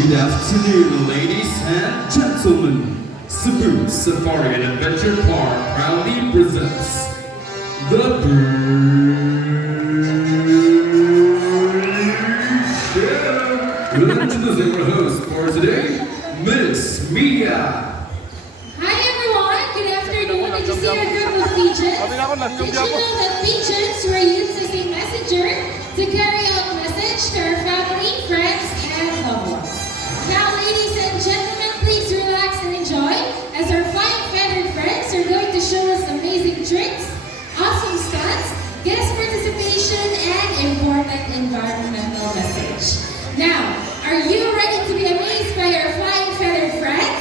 Good afternoon, ladies and gentlemen. Cebu Zoofari and Adventure Park proudly presents the Bird Show. Introducing our host for today, Miss Mia. Hi everyone, good afternoon. Did you see our group of pigeons? Did you know that pigeons were used as a messenger to carry out message to our family, friends, and loved ones? Now, ladies and gentlemen, please relax and enjoy as our fine feathered friends are going to show us amazing tricks, awesome stunts, guest participation, and important environmental message. Now, are you ready to be amazed by our flying feathered friends?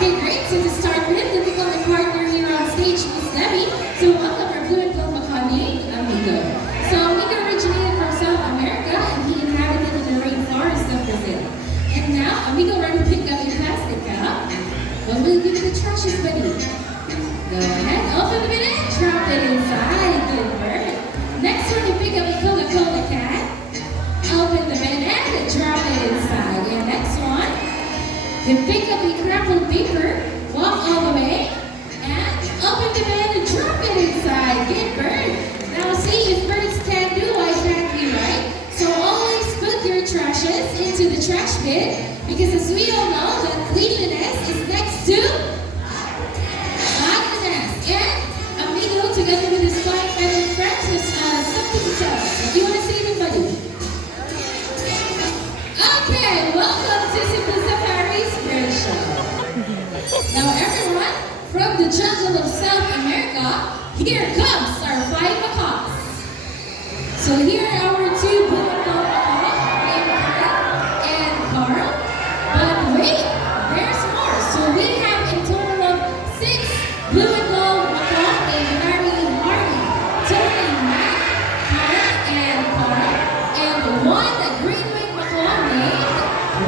Okay, great. So to start with, to become a partner here on stage, Miss Debbie, to welcome our blue and gold macaque, Amigo. So Amigo originated from South America and he inhabited in the rainforest of Brazil. And now, Amigo ready to pick up your plastic cup. What will you give the trashes, buddy? Go ahead, open the bin and drop it inside. Good bird. Next one, you pick up a Coca-Cola can. Open the bin and drop it inside. And next one, you pick up a crumpled paper, walk all the way, and open the bin and drop it inside. Good bird. Now see, if birds can do, why can't we, right? So always put your trashes into the trash bin, because as we all know, that cleanliness is next to godliness. And Amigo, together with his fine feathered friends, has something to tell us. What do you want to say to buddy? Okay, welcome to Cebu Zoofari's Bird Show. Now everyone, from the jungle of South America, here comes our flying macaques. So here are our two blue and gold macaques, named Kyle and Carl. But wait, there's more. So we have a total of 6 blue and gold macaques named Mary, Marty, Tony, Matt, Kyle, and Carl, and one green-winged macaque named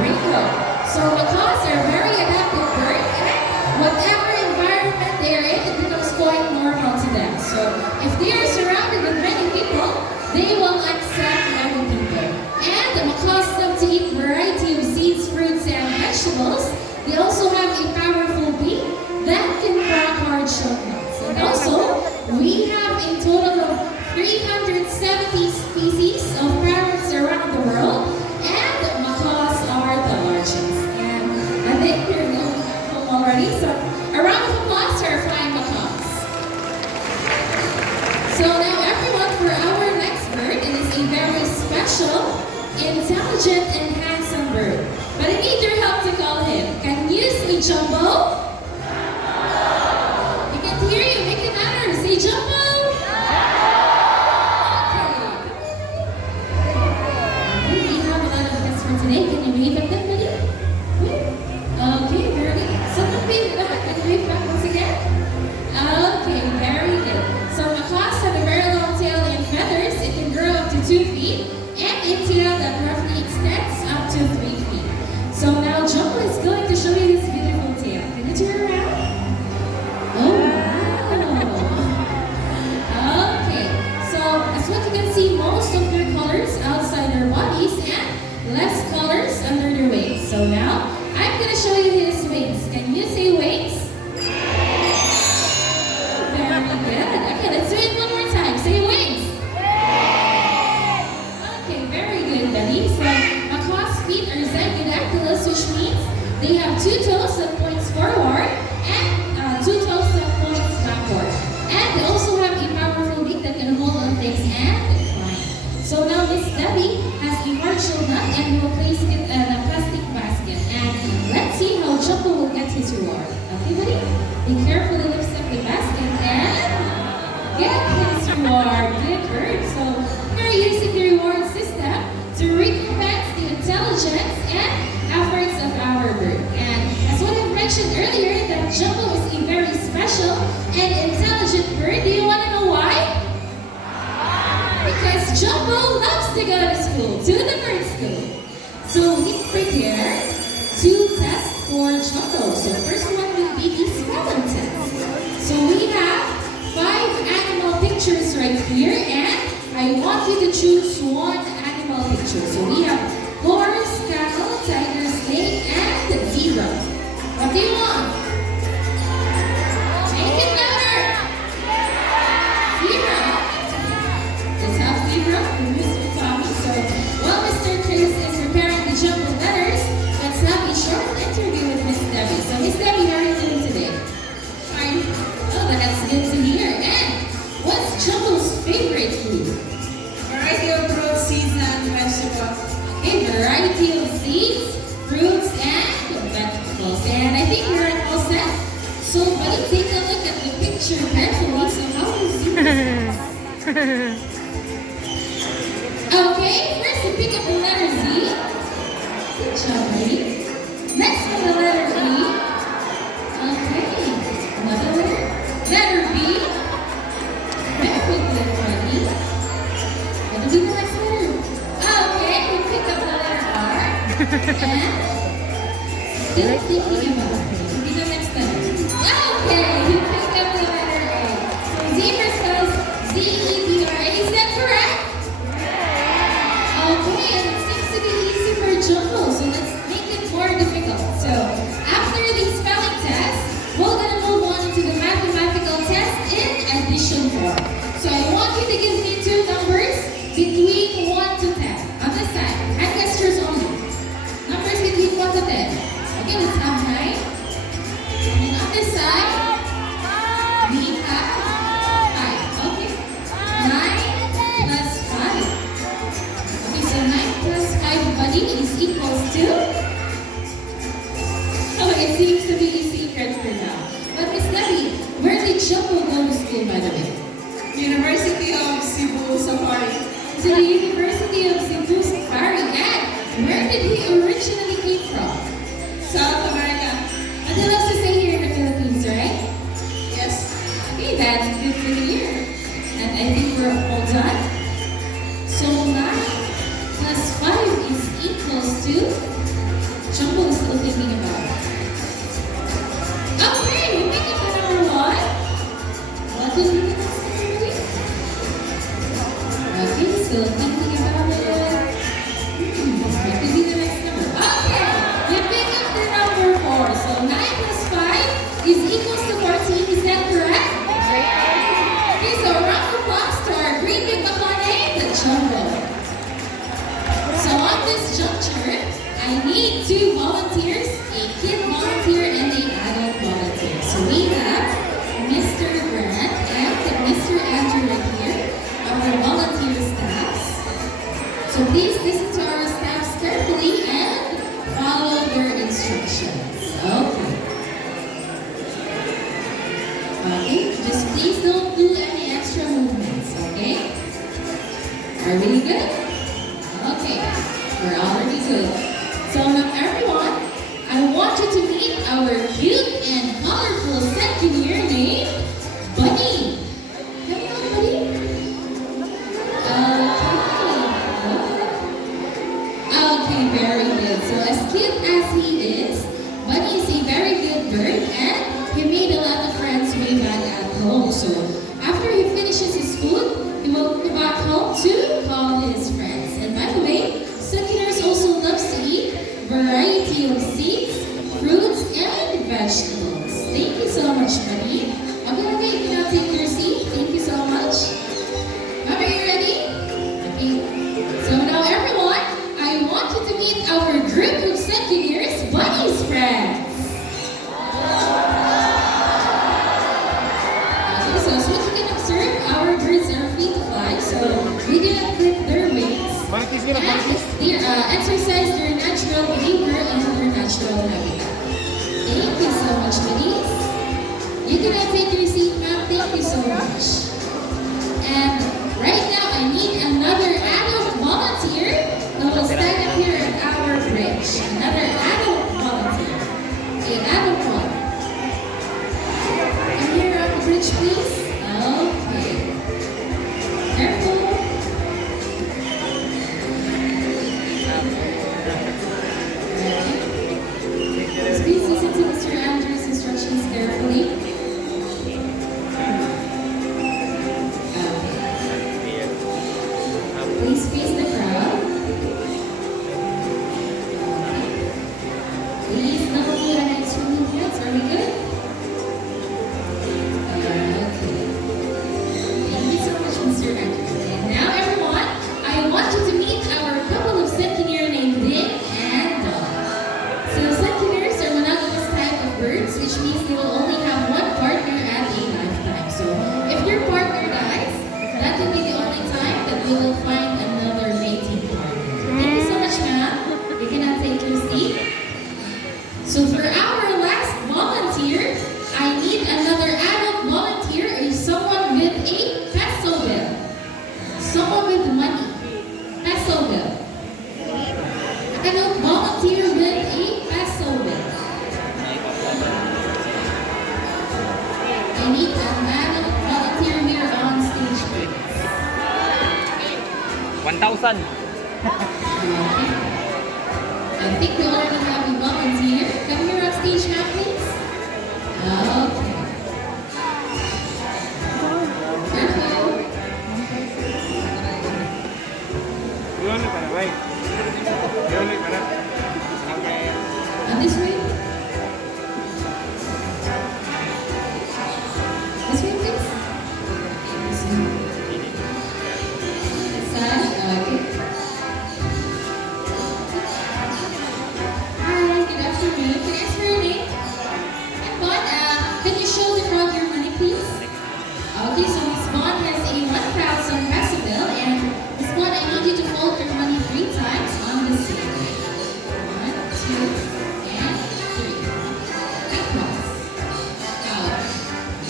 Rico. So macaques are very adaptive birds, and whatever environment they're in, it becomes quite normal to them. So if they are surrounded with many people, they will accept many people. And the macaques love to eat a variety of seeds, fruits, and vegetables. They also have a powerful beak that can crack hard nuts. And also, we have a total of 370 species of parrots around the world, and macaques are the largest. And I think you're going home already, so a round of applause for our flying macaques. So now everyone, for our next bird, it is a very special, intelligent, and handsome bird. But I need your help to call him. Can you say Jumbo? I can hear you. Make it louder. Say Jumbo. Okay. We have a lot of guests for today. Can you wave at them, buddy? Okay, very good. Someone wave back. Can you wave back once again? Okay, very good. So macaques have a very long tail and feathers. It can grow up to 2 feet, and a tail that roughly extends up to 3 feet. So now Jumbo is going to show you this beautiful tail. Can you turn around? Oh wow! Okay, so as what you can see, most of their colors outside their bodies and less colors under their wings. So now I'm going to show you his wings. Can you say wings? Very good. Okay, let's do it one more time. Say wings. Okay, very good, Daddy. So macaques' feet are zygidactylous, which means they have 2 toes that points forward and 2 toes that points backward. And they also have a powerful beak that can hold on things and climb. So now Miss Debbie has a hard-shelled nut and we will place it in a plastic basket. And let's see how Jumbo will get his reward. Okay, buddy? He carefully lifts up the basket and get his reward. Good bird. So we're using the reward system to recompense the intelligence and efforts of our bird. And as what I've mentioned earlier, that Jumbo is a very special and intelligent bird. Do you want to know why? Because Jumbo loves to go to school, to the bird school. So we prepare to test for Jumbo. So first one will be the spelling test. So we have 5 animal pictures right here, and I want you to choose one animal picture. So we have horse, cat, What do you want? Make it louder. Zebra. Let's have zebra for Mr. Tommy. So while Mr. Chris is preparing the jumble letters, let's have a short interview with Miss Debbie. So Miss Debbie, how are you doing today? Fine. Oh, that's good to hear. And what's Jumble's favorite food? Variety of fruits, seeds, and vegetables. A variety of seeds, fruits, and vegetables. And I think we're all set. So, buddy, take a look at the picture carefully. So, how do you see this? Okay, first you pick up the letter Z. Good job, buddy. Next one, the letter E. Okay, another letter. Letter B. Very good, buddy. What will be the next letter? Okay, we pick up the letter R. And still thinking about it. What will be the next letter? Okay, we pick up the letter A. So zebra spells Z-E-B-R-A. Is that correct? Okay, and it seems to be easy for Jumbo, so let's make it more difficult. So after the spelling test, we're gonna move on to the mathematical test in addition form. So I want you to give me two numbers between 1 to 10. On this side, hand gestures only. Numbers between 1 to 10. Okay, let's have 9. And on this side, we have 5. Okay. 9 plus 5. Okay, so 9 plus 5, buddy, is equals to? Oh, it seems to be a secret for now. But Miss Debbie, where did Jumbo go to school, by the way? University of Cebu Zoofari. To the University of Cebu Zoofari. And where did he originally came from? South America. And he loves to stay here in the Philippines, right? Yes. Okay, that's good to hear. And I think we're all done. So 9 plus 5 is equals to, Jumbo is still thinking about it. Okay, we make it to number 1. What will be the next number? Okay, still thinking about it. What could be the next number? Okay, you pick up the number 4. So 9 plus 5 is equals to 14. Is that correct? Okay, so round of applause to our great big kapane, the Jumbo. So on this juncture, I need 2 volunteers, a kid volunteer and an adult volunteer. So we have Mr. Grant and Mr. Andrew right here, our volunteer staffs. So please listen to our staffs carefully and follow their instructions. Okay. Okay, just please don't do any extra movements, okay? Are we good? Okay, we're already good. So now everyone, I want you to meet our cute and colorful second year named Bunny. Come on, Bunny. Okay, very good. So as cute as he is, Bunny is a very good bird and he made a lot of friends way back at home. So after he finishes his food, he will go back home to call his friends. And by the way, Succulars also loves to eat variety of seeds, fruits, and vegetables. Thank you so much, Bunny. Okay, you can now take your seat. Thank you so much. Are you ready? Okay. So now everyone, I want you to meet our group of second years, Bunny's friends. Okay, so as what you can observe, our birds are free to fly, so we do not clip their wings. And they exercise their natural behavior and their natural habitat. Thank you so much, buddies. You can now take your seat, ma'am. Thank you so much. And right now, I need another adult volunteer who will stand up here at our bridge. Another adult volunteer. Okay, adult one. Come here on the bridge, please. Okay. Careful. Please listen to Mr. Andrew's instructions carefully. Please face the crowd. Ano volunteer with a peso bill? I need a man volunteer here on stage, please. 1,000. Okay. I think we already have a volunteer. Come here on stage now, please. Okay. Careful. And this way. This way, please. This way. This side. Okay. Hi, good afternoon. Can I ask for your name? And Bon, can you show the crowd your money, please? Okay, so Miss Bon has a 1,000 peso bill, and Miss Bon, I need you to fold your money 3 times on the same way. 1, 2, and 3. Across. Out.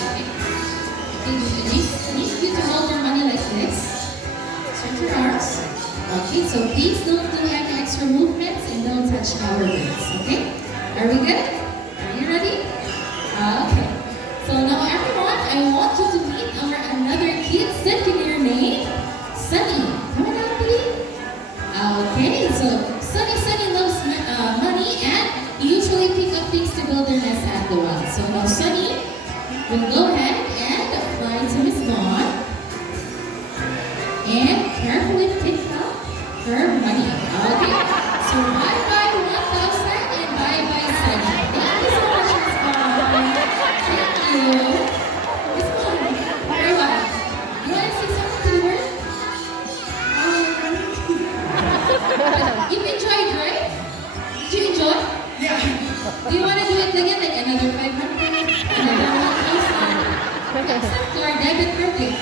Okay. Okay, I need you to hold your money like this. Stretch your arms. Okay, so please don't do any extra movements and don't touch our bills, okay? Are we good? Are you ready? Okay. So now everyone, I want you to meet our another kid. Send me your name. Sunny. Come on out, please. Okay, so Sunny loves money and usually pick up things to build their nest at the well. So now Sunny will go ahead and fly to Miss Vaughn and carefully pick up her money. Okay, so bye-bye 1,000 and bye-bye Sunny. Thank you so much, Miss Vaughn. Thank you. Miss Vaughn, very well. You want to say something to the world? You've enjoyed, right? Did you enjoy? Yeah. Do you want to do it again, like another 500? Another 1,000? Except to our debit birthday.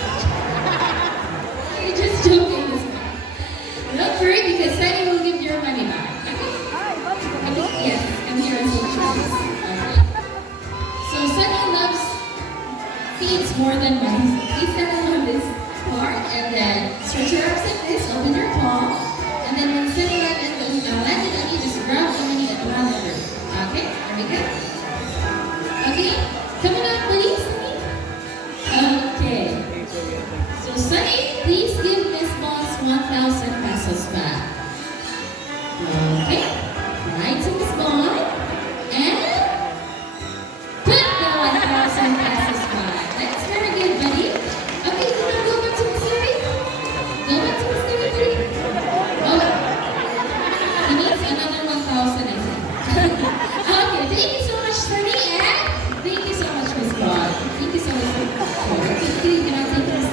You're just joking, Miss Vaughn. Don't worry, because Sunny will give your money back. Okay? Yes, I'm here as well. Okay. So Sunny loves seeds more than money. Please stand on this part and then stretch your arms like this, open your palm, and then when Sunny landed on you, just grab the money and run under. Okay? Are we good? Okay? Come on up, please, Sunny. Okay. So Sunny, please give Miss Boss 1,000 pesos back. Okay? Right to Miss Bond. And put the 1,000 pesos back. That's very good, buddy. Okay, you want to go back to Miss Lily? Go back to Miss Lily, buddy. Oh, he needs another 1,000, I think. Okay, thank you so much, Sunny, and thank you so much, Miss Bond. Thank you so much. You cannot take this.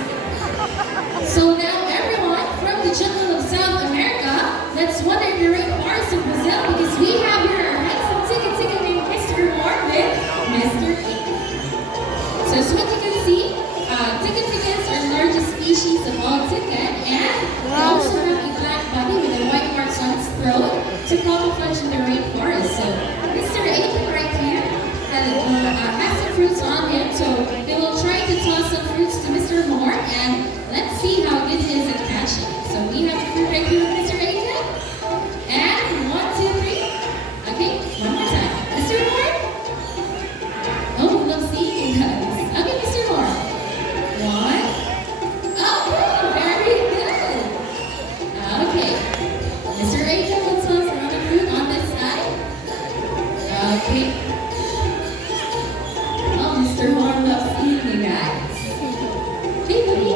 So now everyone from the jungle of South America, let's wander the rainforest of Brazil because we have here our handsome ticket named Mr. Moore with Mr. King. So as what you can see, tickets are the largest species of all ticket, and they also have a black body with a white marks on its throat to camouflage in the rainforest. So Mr. Aiken right here has some fruits on him, so they will try to toss some fruits to Mr. Moore, and let's see how good he is at catching. So we have the fruit right here with Mr. Aiken. And 1, 2, 3. Okay, one more time. Mr. Moore? Oh, we love seeing you guys. Okay, Mr. Moore. 1. Okay, very good. Okay. Mr. Aiken will toss another fruit on this side. Okay. Oh, Mr. Moore loves seeing you guys. Hey, buddy.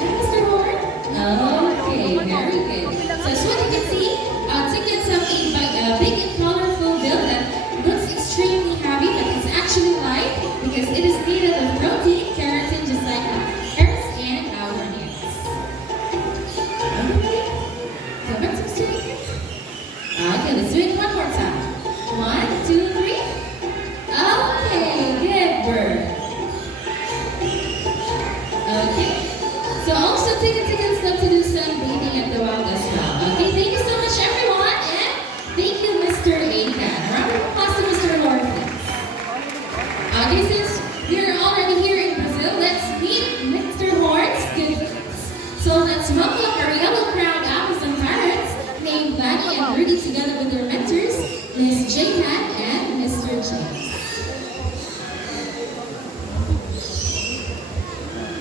Mr. Moore? Okay, very good. So as what you can see, tickets have a big and colorful bill that looks extremely heavy, but it's actually light because it is made out of protein, keratin, just like hairs and our nails. Everybody? Go back to Mr. Aiken. Okay, already together with their mentors, Ms. Jehan and Mr. James.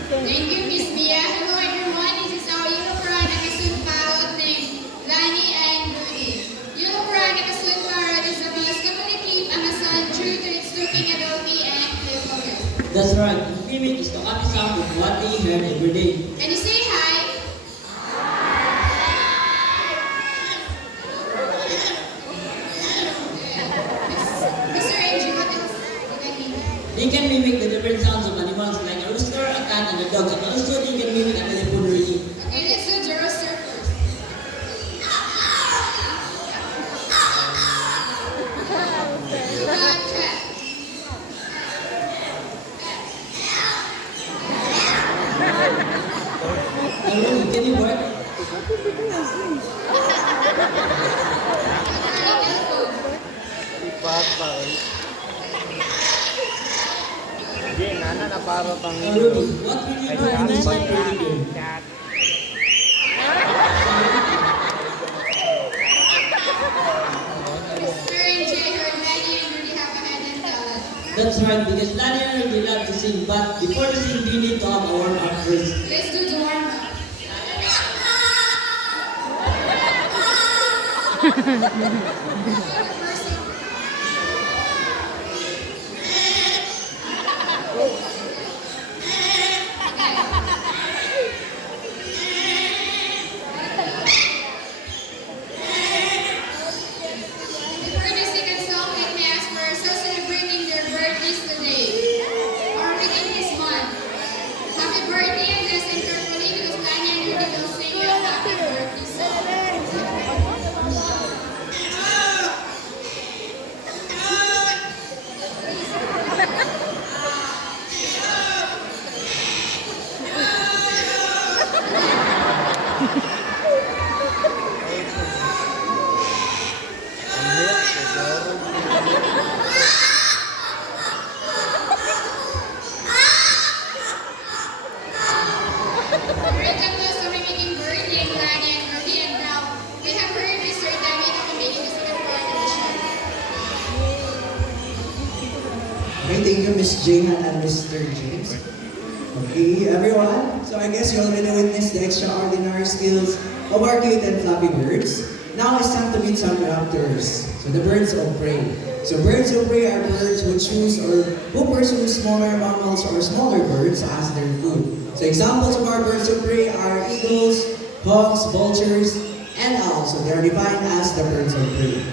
Thank you, Miss Mia. Hello, everyone. This is our Unicorn Nakasun Parrot named Lani and Rudy. Unicorn Nakasun Parrot is the most communicative Amazon due to its talking ability and playfulness. That's right. Mimic is the happy sound of what they heard every day. Can you say hi? Mr. Angie, what else did I mean? They can mimic the different sounds of animals like a rooster, a cat, and a dog. And also they can mimic a telephone ringing. Okay, let's do the roster first. Cat. Hello, can you work? Hindi, nana na parang pang Rudy, what will you do in this video? Mr. Angie, her Lani and Rudy have a hidden talent. That's right, because Lani and Rudy love to sing, but before the sing, we need to have a warm-up first. Let's do the warm-up. Before the second song, let me ask for ourselves celebrating their birthdays today or within this month. Happy birthday and listen carefully because Lani and Rudy will sing you a happy birthday song. Congratulations on making birthday and Lani and Rudy, and now we have heard Mr. David on making the second part of the show. Okay, thank you, Miss Jehan and Mr. James. Okay, everyone. So I guess you already witnessed the extraordinary skills of our cute and fluffy birds. Now it's time to meet some raptors. So the birds of prey. So birds of prey are birds who choose or who pursue smaller mammals or smaller birds as their food. So examples of our birds of prey are eagles, hawks, vultures, and owls. So they are defined as the birds of prey.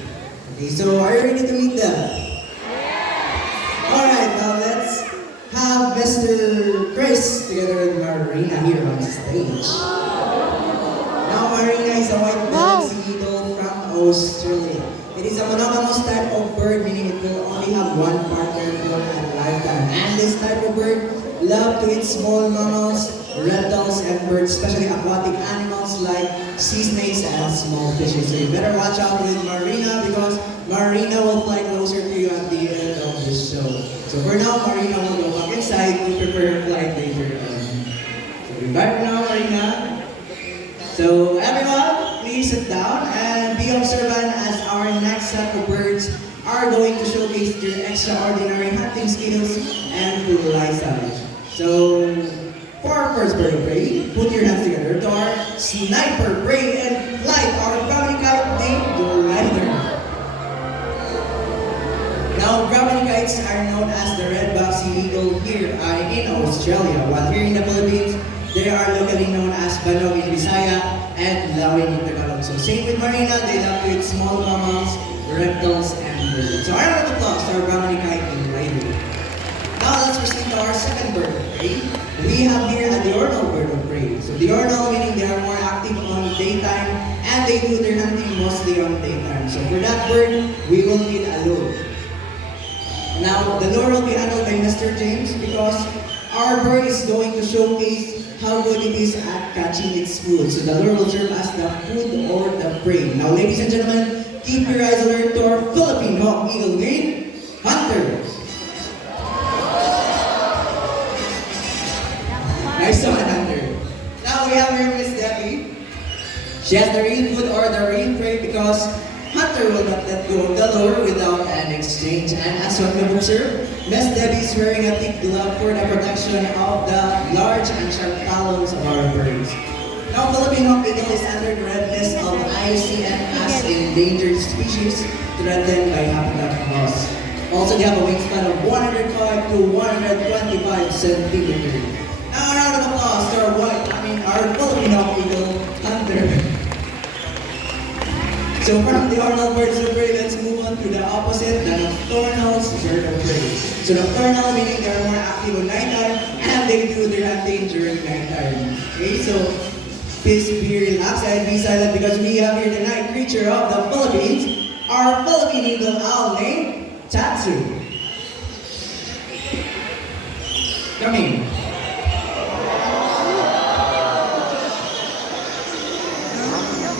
Okay, so are you ready to meet them? Alright, now let's have Mr. Chris together with Marina here on stage. Now Marina is a white-bellied sea eagle from Australia. It is a monogamous type of bird, meaning it will only have one partner for a lifetime. And this type of bird love to eat small mammals, reptiles, and birds, especially aquatic animals like sea snakes and small fishes. So you better watch out with Marina because Marina will fly closer to you at the end of the show. So for now, Marina will go back inside to prepare her flight later on. So goodbye for now, Marina. So everyone, please sit down and be observant as our next set of birds are going to showcase their extraordinary hunting skills and food lifestyle. So for our first bird of prey, put your hands together to our sniper prey and flight, our family kite named Glider. Now, Brahmani kites are known as the red-backed sea eagle here in Australia, while here in the Philippines, they are locally known as Banog in Visaya and Lawin in Tagalog. So same with Marina, they love to eat small mammals, reptiles, and birds. So our round of applause to our Brahmani kite and Glider. Now let's proceed to our second bird of prey. We have here a diurnal bird of prey. So diurnal meaning they are more active on daytime and they do their hunting mostly on daytime. So for that bird, we will need a lure. Now, the lure will be handled by Mr. James because our bird is going to showcase how good it is at catching its food. So the lure will serve as the food or the prey. Now, ladies and gentlemen, keep your eyes alert to our Philippine hawk eagle named Hunter. Nice one, Hunter. Now we have here Miss Debbie. She has the real food or the real prey because chapter will not let go of the lure without an exchange. And as what we've observed, Miss Debbie is wearing a thick glove for the protection of the large and sharp talons of our birds. Now, Filipino eagle is under the red list of IUCN as endangered species threatened by habitat loss. Also, they have a wingspan of 105 to 125 centimeters. Now, a round of applause to our Filipino eagle hunter. So from the nocturnal birds of prey, let's move on to the opposite, the nocturnal bird of prey. So nocturnal meaning they are more active on nighttime and they do their hunting during nighttime. Okay, so please be relaxed and be silent because we have here the night creature of the Philippines, our Philippine eagle owl named Tatsu. Come in.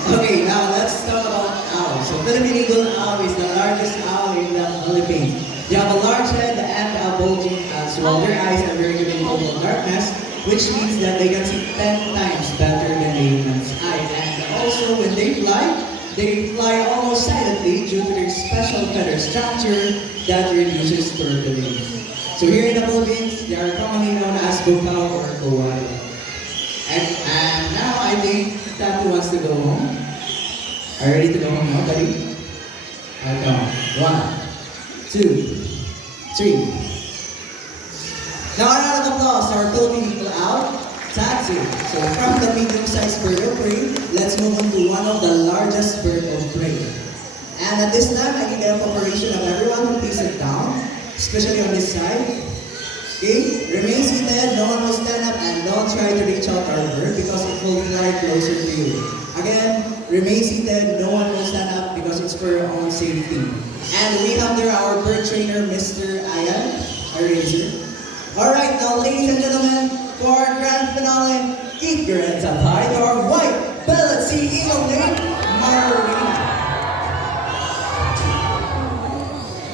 Okay, now let's talk about owls. So Philippine eagle owl is the largest owl in the Philippines. They have a large head and a bulging as well. Their eyes are very good in total darkness, which means that they can see 10 times better than a human's eye. And also when they fly almost silently due to their special feather structure that reduces turbulence. So here in the Philippines, they are commonly known as bukaw or koala. And now I think Tatu wants to go home. Are you ready to go home now, buddy? Come on. 1, 2, 3. Now a round of applause to our Philippine eagle owl, Tatsu. So from the medium-sized bird of prey, let's move on to one of the largest bird of prey. And at this time, I need the cooperation of everyone to please sit down, especially on this side. Okay, remain seated, no one will stand up, and don't try to reach out our bird because it will fly closer to you. Again, remain seated, no one will stand up because it's for your own safety. And we have there our bird trainer, Mr. Ayan, our ranger. Alright, now ladies and gentlemen, for our grand finale, keep your heads up high to our white-bellied sea eagle named Marina.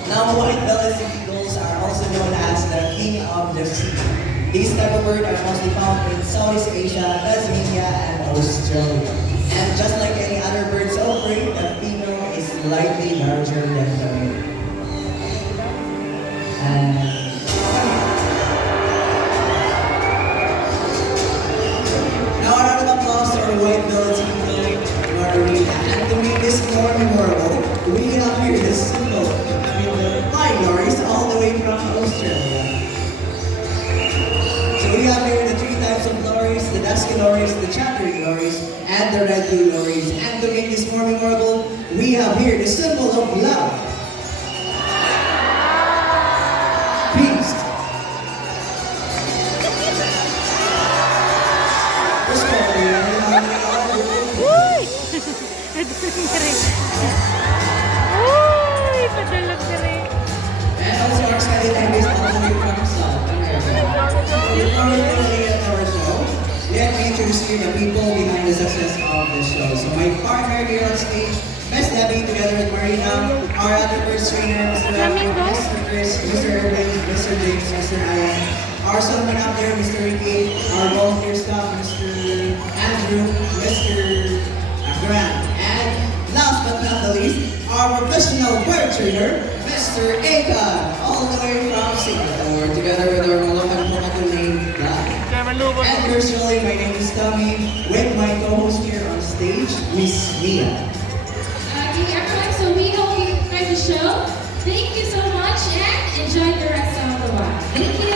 Now, white-bellied sea eagles are also known as the king of the sea. These type of birds are mostly found in Southeast Asia, Tasmania, and Australia. And just like any other birds of prey, the female is slightly larger than the male. And now a round of applause to our white-bellied sea eagle, Marina. And to make this more memorable, we have here the symbol, the flying lorries all the way from Australia. So we have here the three types of lorries, the dusky lorries, the chattering lorries, and the red blue lorries. And to make this more memorable, we have here the symbol of love. Peace. Uy! Padulog ka rin. And also our skyline is all the way from South America. Before we really get our show, let me introduce you the people behind the success of the show. So my partner here on stage, Miss Debbie, together with Marina, our other first trainer, Mr. Rafi, Mr. Chris, Mr. Erwin, Mr. James, Mr. Ayan, our sonman up there, Mr. Ricky, our volunteer staff, Mr. Andrew, Mr. Grant, and last but not the least, our professional bird trainer, Mr. Akan, all the way from Singapore, together with our Malokan Pumatu named Guy. And yours truly, my name is Tommy, with my co-host here on stage, Miss Mia. Okay, everyone, so we hope you enjoyed the show. Thank you so much and enjoy the rest of the walk. Thank you.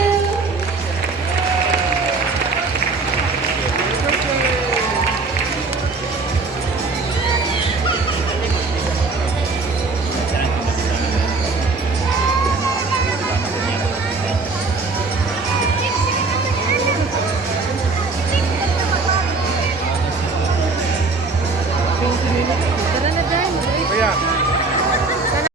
Tara na, Dan. Kuya,